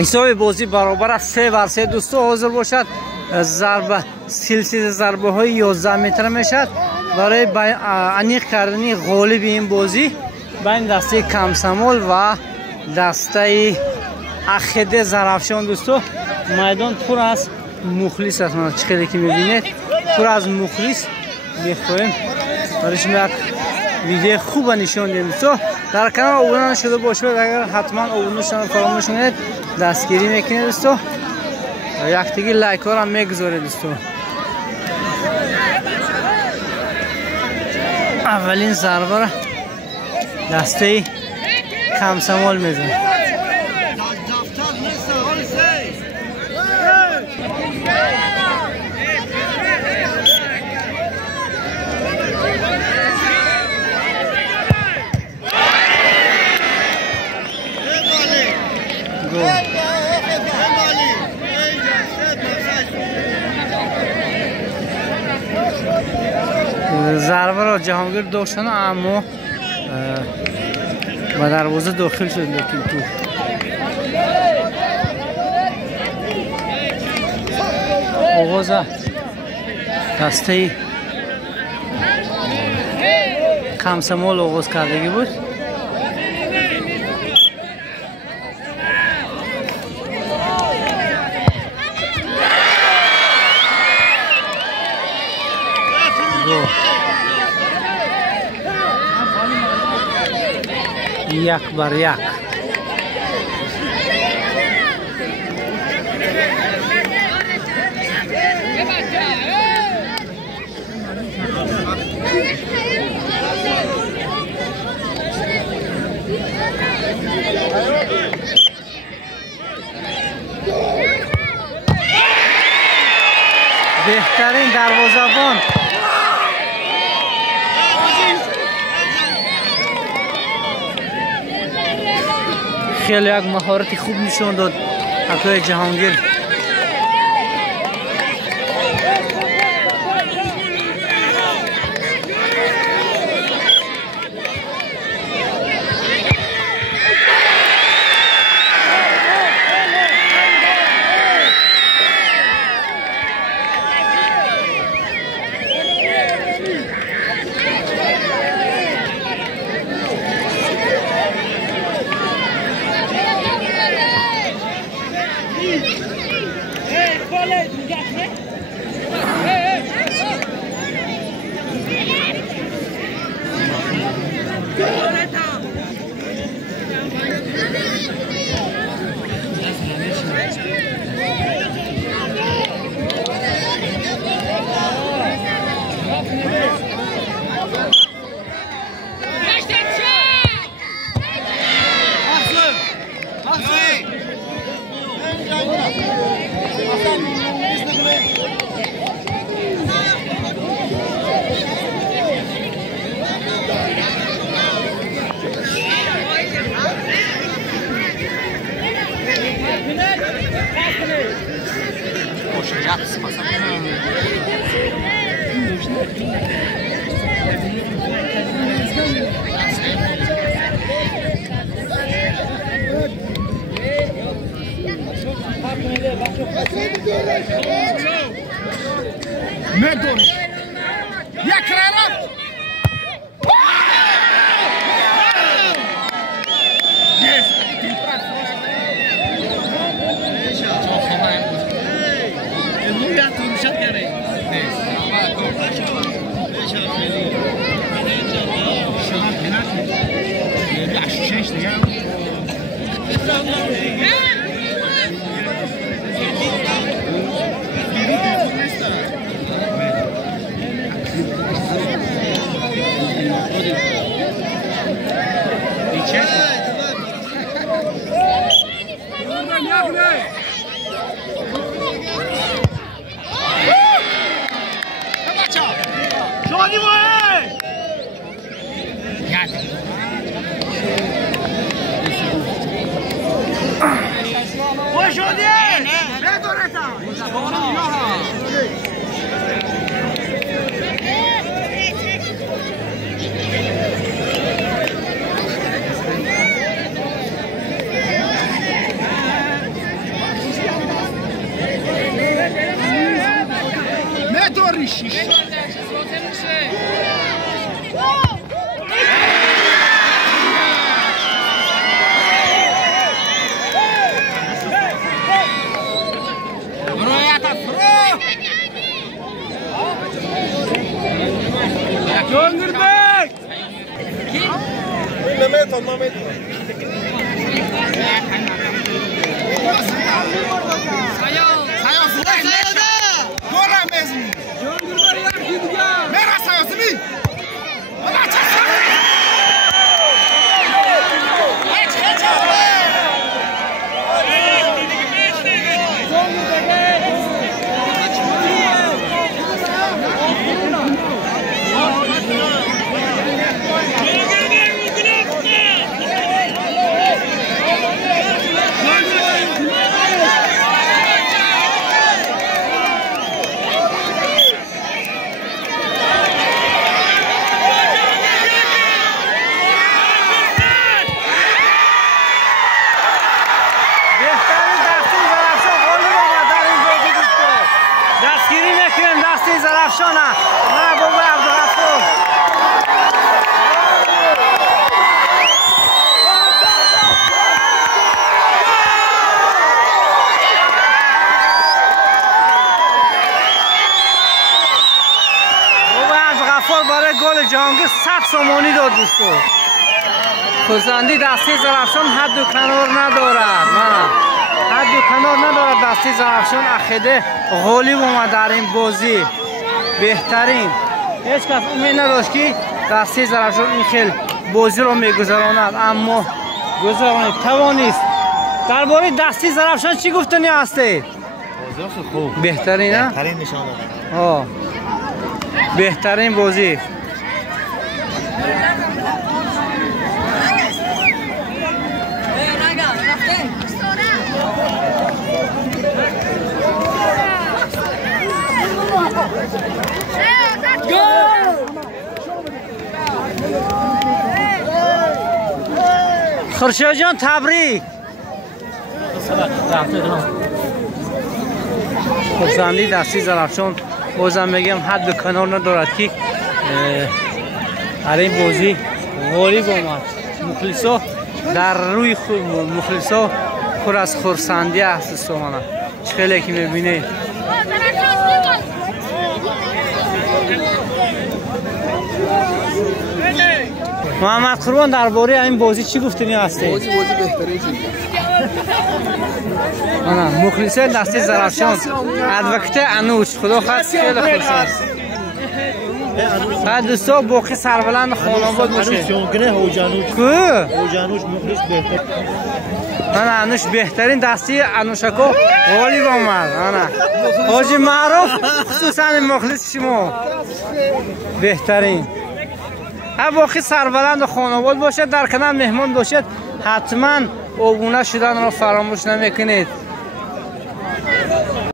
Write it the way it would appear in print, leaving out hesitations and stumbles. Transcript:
حساب بازی برابر است 3 بر 3 دوستو حاضر باشد. ضربه سلسله ضربه های 11 متر میشد برای انیق کردن غالب این بازی بین دسته کمسمول و دسته اخده زرافشان. دوستو میدان پر از مخلص است. چقدر که میبینید پر از مخلص میخوایم برایشون یک ویدیو خوب نشون دهیم. دوستو در کانال ابونه شده باشید، اگر حتما ابونه شدن فراموش نکنید، دستگیری میکنید دوستو، یک دیگه لایک ها هم میگذارید دوستو. اولین ضربه را دسته کمسمول میزنه. ضربه را جهانگیر داشتن اما و دروازه داخل شد، لیکن تو آغاز دسته کمسمول آغاز کردگی بود. یک بر یک. بهترین دروازه‌بان خیلی یک مهارت خوب نشون داد اکوی جهانگیر. Medonic. Jak rara! Jest! 4 6 Gönderbek! Mehmet. جهانگیر 100 سومانی داد دوستو. خورسندی دستی زرافشان حد و کنار ندارد. حد و کنار ندارد. دستی زرافشان اخیده غالب اومد در این بازی. بهترین هیچ کس امید نداشت که دستی زرافشان این خیل بازی رو میگذراند، اما گذرانید توانست. درباره دستی زرافشان چی گفتنی هستی؟ بازی خوب. بهترین نه؟ بهترین نشان داد. بهترین بازی. خورشید جان تبریک. خورسندی دستی زرافشان بازم میگم حد و کنار ندارد که در این بازی غالب آمد. مخلصا در روی خود مخلصا پر از خورسندی است سومانه. خیلی که میبینید محمد قربان درباره این بازی چی گفتنی هستی؟ بازی بهترین چیز. مخلصه دستی زرافشان ادوکت انوش خدا خواست خیلی خوشحال. بعد دوستا باقی سربلند خانواده باشه. جانگره هوجانوش مخلص بهتر. انوش بهترین دستی انوشکو غالب آمد. حاجی معروف خصوصا مخلص شما بهترین. باقی سربلند خانواده باشد، در کنار مهمان باشد، حتما آبونه شدن را فراموش نمیکنید.